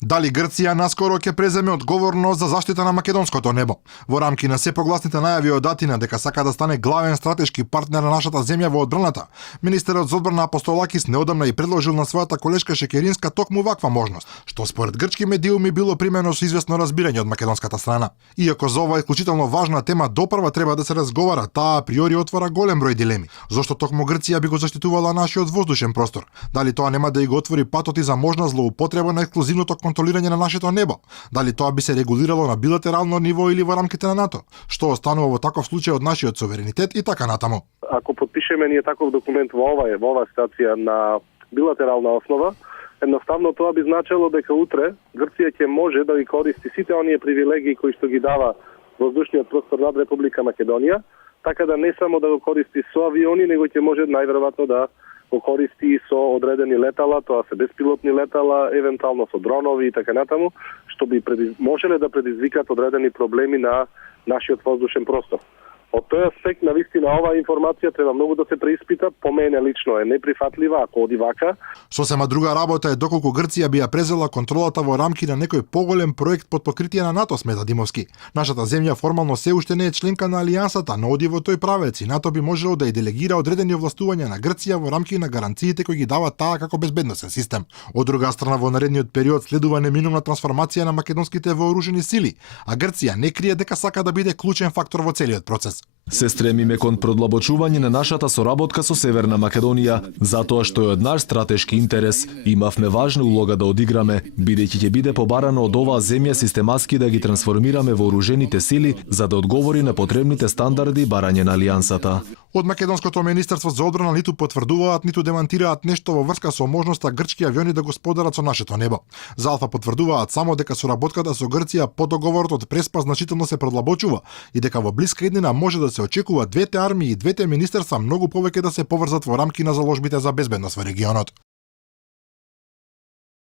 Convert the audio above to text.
Дали Грција наскоро ќе преземе одговорност за заштита на македонското небо? Во рамки на се погласните најави од Атина дека сака да стане главен стратешки партнер на нашата земја во одбраната, министерот за одбрана Апостолакис неодамна и предложил на својата колешка Шекеринска токму ваква можност, што според грчки медиуми било примено со известно разбирање од македонската страна. Иако за ова исклучително важна тема допрва треба да се разговара, таа априори отвора голем број дилеми. Зошто токму Грција би го заштитувала нашиот воздушен простор? Дали тоа нема да и го отвори патот и за можна злоупотреба на ексклузивното контролирање на нашето небо? Дали тоа би се регулирало на билатерално ниво или во рамките на НАТО? Што останува во таков случај од нашиот суверенитет и така натаму? Ако подпишеме ние таков документ во оваа ситуација на билатерална основа, едноставно тоа би значело дека утре Грција ќе може да ги користи сите оние привилегии кои што ги дава воздушниот простор над Република Македонија, така да не само да го користи со авиони, него ќе може најверојатно да го користи и со одредени летала, тоа се беспилотни летала, евентуално со дронови и така натаму, што би можеле да предизвикат одредени проблеми на нашиот воздушен простор. Од тој аспект, навистина, оваа информација треба многу да се преиспита, по мене лично е неприфатлива ако оди вака. Сосема друга работа е доколку Грција би ја презела контролата во рамки на некој поголем проект под покритие на НАТО, смета Димовски. Нашата земја формално се уште не е членка на алијансата, но оди во тој правец и НАТО би можело да ја делегира одредени овластувања на Грција во рамки на гаранциите кои ги дава таа како безбедносен систем. Од друга страна, во наредниот период следува неминуна трансформација на македонските вооружени сили, а Грција не крие дека сака да биде клучен фактор во целиот процес. Се стремиме кон продлабочување на нашата соработка со Северна Македонија, затоа што е од наш стратешки интерес. Имавме важна улога да одиграме, бидејќи ќе биде побарано од оваа земја систематски да ги трансформираме вооружените сили за да одговори на потребните стандарди и барање на алијансата. Од Македонското министерство за одбрана ниту потврдуваат, ниту демантираат нешто во врска со можноста грчки авиони да го сподарат со нашето небо. За Алфа потврдуваат само дека соработката со Грција по договорот од Преспа значително се продлабочува и дека во блиска иднина може да се очекува двете армии и двете министерства многу повеќе да се поврзат во рамки на заложбите за безбедност во регионот.